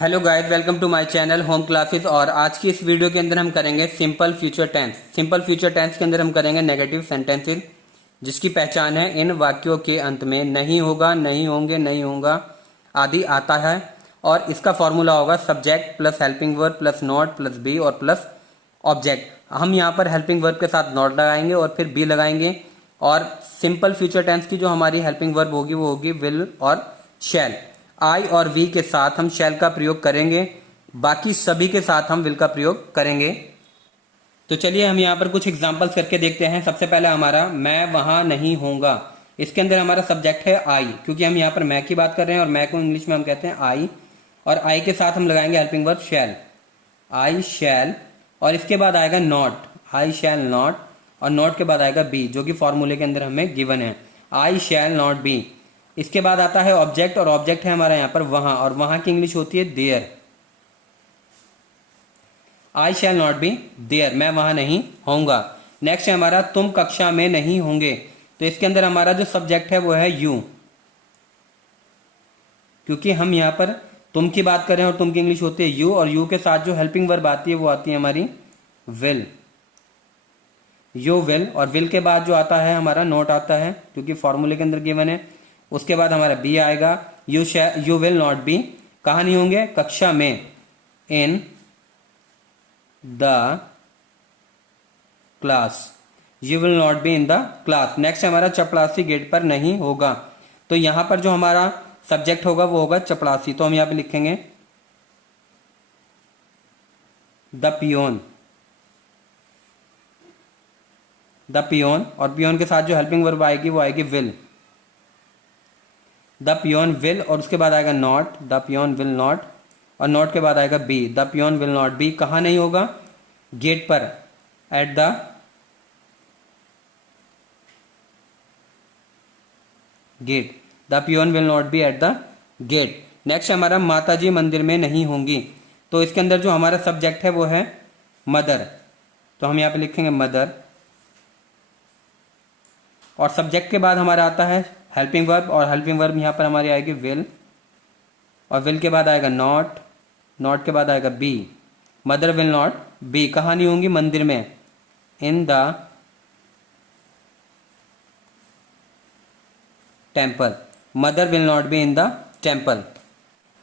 Hello guys, welcome to my channel home classes. और आज की इस वीडियो के अंदर हम करेंगे simple future tense. Simple future tense के अंदर हम करेंगे नेगेटिव सेंटेंसेस, जिसकी पहचान है इन वाक्यों के अंत में नहीं होगा, नहीं होंगे, नहीं होगा आदि आता है। और इसका फॉर्मूला होगा subject plus helping verb plus not plus be और प्लस ऑब्जेक्ट। हम यहाँ पर हेल्पिंग वर्ब के साथ नॉट लगाएंगे और फिर बी लगाएंगे। और सिंपल फ्यूचर टेंस की जो हमारी हेल्पिंग वर्ब होगी वो होगी विल और शैल। आई और वी के साथ हम शैल का प्रयोग करेंगे, बाकी सभी के साथ हम विल का प्रयोग करेंगे। तो चलिए हम यहाँ पर कुछ एग्जांपल्स करके देखते हैं। सबसे पहले हमारा मैं वहां नहीं होऊंगा। इसके अंदर हमारा सब्जेक्ट है आई, क्योंकि हम यहाँ पर मैं की बात कर रहे हैं और मैं को इंग्लिश में हम कहते हैं आई। और आई के साथ हम लगाएंगे हेल्पिंग वर्ब शैल, आई शैल। और इसके बाद आएगा नॉट, आई शैल नॉट। और नॉट के बाद आएगा बी, जो कि फॉर्मूले के अंदर हमें गिवन है, आई शैल नॉट बी। इसके बाद आता है ऑब्जेक्ट, और ऑब्जेक्ट है हमारा यहाँ पर वहां, और वहां की इंग्लिश होती है there. I shall not be there, मैं वहां नहीं होऊंगा। नेक्स्ट है हमारा तुम कक्षा में नहीं होंगे। तो इसके अंदर हमारा जो सब्जेक्ट है वो है यू, क्योंकि हम यहाँ पर तुम की बात कर रहे हैं और तुम की इंग्लिश होती है यू। और यू के साथ जो हेल्पिंग वर्ब आती है वो आती है हमारी विल, यू विल। और विल के बाद जो आता है हमारा नॉट आता है, क्योंकि फॉर्मूले के अंदर गिवन है। उसके बाद हमारा बी आएगा, यू विल नॉट बी, कहा नहीं होंगे, कक्षा में, in the class, you will not be in the class. Next हमारा चपरासी गेट पर नहीं होगा। तो यहां पर जो हमारा सब्जेक्ट होगा वो होगा चपरासी। तो हम यहां पे लिखेंगे द पियोन, द पियोन। और पियोन के साथ जो हेल्पिंग वर्ब आएगी वो आएगी विल, द पियोन विल। और उसके बाद आएगा not, the peon will not. और नॉट के बाद आएगा be, the peon will not be, कहाँ नहीं होगा, गेट पर, at the gate, the peon will not be at the gate. Next हमारा माताजी मंदिर में नहीं होंगी। तो इसके अंदर जो हमारा सब्जेक्ट है वो है मदर। तो हम यहाँ पे लिखेंगे मदर। और सब्जेक्ट के बाद हमारा आता है हेल्पिंग वर्ब, और हेल्पिंग वर्ब यहाँ पर हमारी आएगी विल। और विल के बाद आएगा नॉट, नॉट के बाद आएगा be, mother will not be, कहाँ नहीं होंगी, मंदिर में, in the temple, mother will not be in the temple.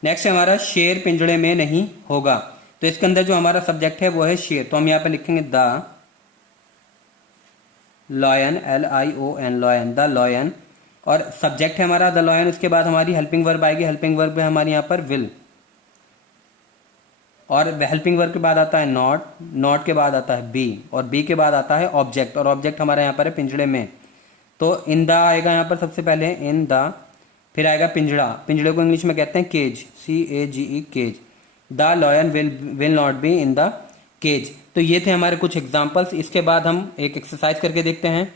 Next हमारा शेर पिंजड़े में नहीं होगा। तो इसके अंदर जो हमारा सब्जेक्ट है वो है शेर। तो हम यहाँ पे लिखेंगे the lion, LION, lion, the lion. और सब्जेक्ट है हमारा द लॉयन। उसके बाद हमारी हेल्पिंग वर्ब आएगी, हेल्पिंग वर्ब है हमारी यहाँ पर विल। और हेल्पिंग वर्ब के बाद आता है नॉट, नॉट के बाद आता है बी, और बी के बाद आता है ऑब्जेक्ट। और ऑब्जेक्ट हमारे यहाँ पर है पिंजड़े में। तो इन द आएगा यहाँ पर सबसे पहले, इन द। फिर आएगा पिंजड़ा, पिंजड़े को इंग्लिश में कहते हैं cage, CAGE, cage. The lion will not be in the cage. तो ये थे हमारे कुछ एग्जाम्पल्स। इसके बाद हम एक एक्सरसाइज करके देखते हैं।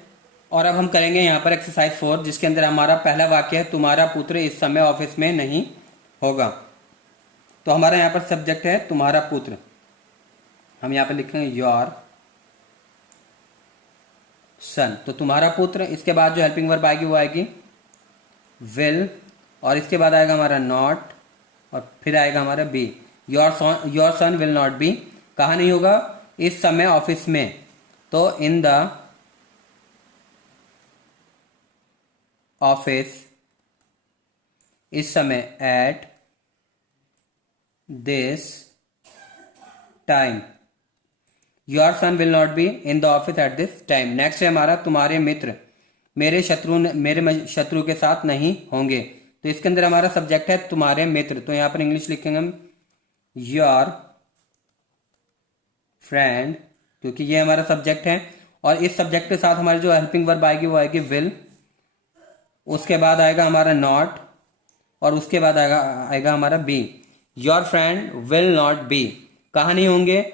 और अब हम करेंगे यहाँ पर एक्सरसाइज 4, जिसके अंदर हमारा पहला वाक्य है तुम्हारा पुत्र इस समय ऑफिस में नहीं होगा। तो हमारा यहाँ पर सब्जेक्ट है तुम्हारा पुत्र, हम यहाँ पर लिखेंगे योर सन। तो तुम्हारा पुत्र, इसके बाद जो हेल्पिंग वर्ब आएगी वो आएगी विल। और इसके बाद आएगा हमारा नॉट, और फिर आएगा हमारा be, your son will not be, कहा नहीं होगा, इस समय ऑफिस में। तो इन द ऑफिस, इस समय, at this time, your son will not be in the office at this time. Next है हमारा तुम्हारे मित्र मेरे शत्रु के साथ नहीं होंगे। तो इसके अंदर हमारा सब्जेक्ट है तुम्हारे मित्र। तो यहां पर इंग्लिश लिखेंगे हम योर फ्रेंड, क्योंकि ये हमारा सब्जेक्ट है। और इस सब्जेक्ट के साथ हमारी जो हेल्पिंग वर्ब आएगी वो आएगी विल। उसके बाद आएगा हमारा नॉट, और उसके बाद आएगा हमारा be, your friend will not be, कहा नहीं होंगे,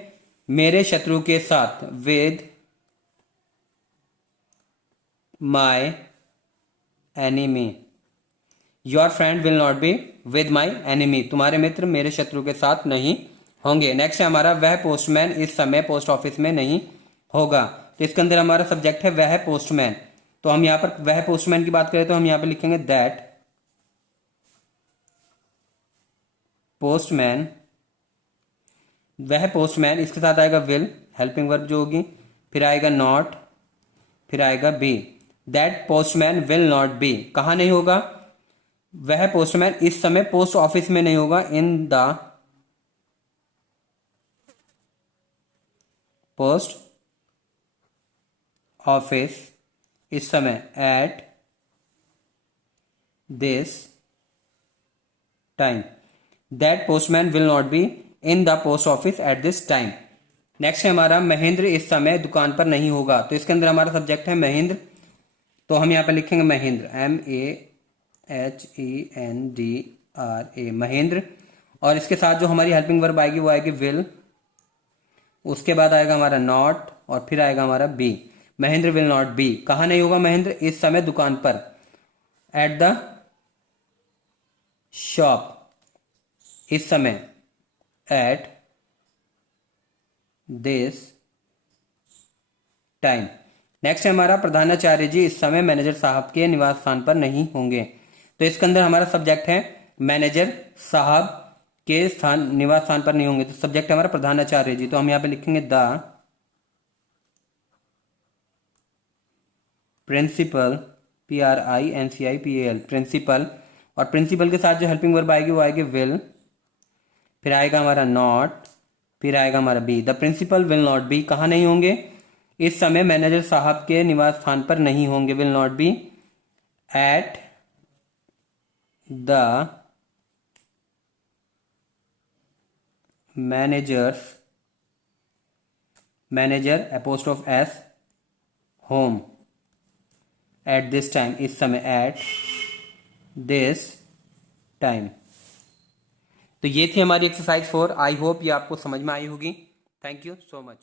मेरे शत्रु के साथ, with my enemy, your friend will not be with my enemy, तुम्हारे मित्र मेरे शत्रु के साथ नहीं होंगे। नेक्स्ट है हमारा वह पोस्टमैन इस समय पोस्ट ऑफिस में नहीं होगा। तो इसके अंदर हमारा सब्जेक्ट है वह पोस्टमैन। तो हम यहाँ पर वह पोस्टमैन की बात करें तो हम यहाँ पे लिखेंगे दैट पोस्टमैन, वह पोस्टमैन, इसके साथ आएगा विल, हेल्पिंग वर्ब जो होगी, फिर आएगा नॉट, फिर आएगा be. That postman will not be, कहाँ नहीं होगा? वह पोस्टमैन इस समय पोस्ट ऑफिस में नहीं होगा। इन द पोस्ट ऑफिस, इस समय, at this time. That postman will not be in the post office at this time. Next है हमारा महेंद्र इस समय दुकान पर नहीं होगा। तो इसके अंदर हमारा सब्जेक्ट है महेंद्र, तो हम यहाँ पे लिखेंगे महेंद्र, MEHENDRA, महेंद्र। और इसके साथ जो हमारी हेल्पिंग वर्ब आएगी वो आएगी विल, उसके बाद आएगा हमारा नॉट और फिर आएगा हमारा be. Mahendra will not be, कहाँ नहीं होगा महेंद्र? इस समय दुकान पर, एट द शॉप, इस समय, एट दिस टाइम। नेक्स्ट है हमारा प्रधानाचार्य जी इस समय मैनेजर साहब के निवास स्थान पर नहीं होंगे। तो इसके अंदर हमारा सब्जेक्ट है मैनेजर साहब के निवास स्थान पर नहीं होंगे, तो सब्जेक्ट है हमारा प्रधानाचार्य जी। तो हम यहाँ पे लिखेंगे द प्रिंसिपल, PRINCIPAL, प्रिंसिपल। और प्रिंसिपल के साथ जो हेल्पिंग वर्ब आएगी वो आएगी विल, फिर आएगा हमारा नॉट, फिर आएगा हमारा be. The principal will not be, कहाँ नहीं होंगे? इस समय मैनेजर साहब के निवास स्थान पर नहीं होंगे, will not be at the manager apostrophe S home, at this time, इस समय, एट दिस टाइम। तो ये थी हमारी एक्सरसाइज 4। आई होप ये आपको समझ में आई होगी। Thank you so much.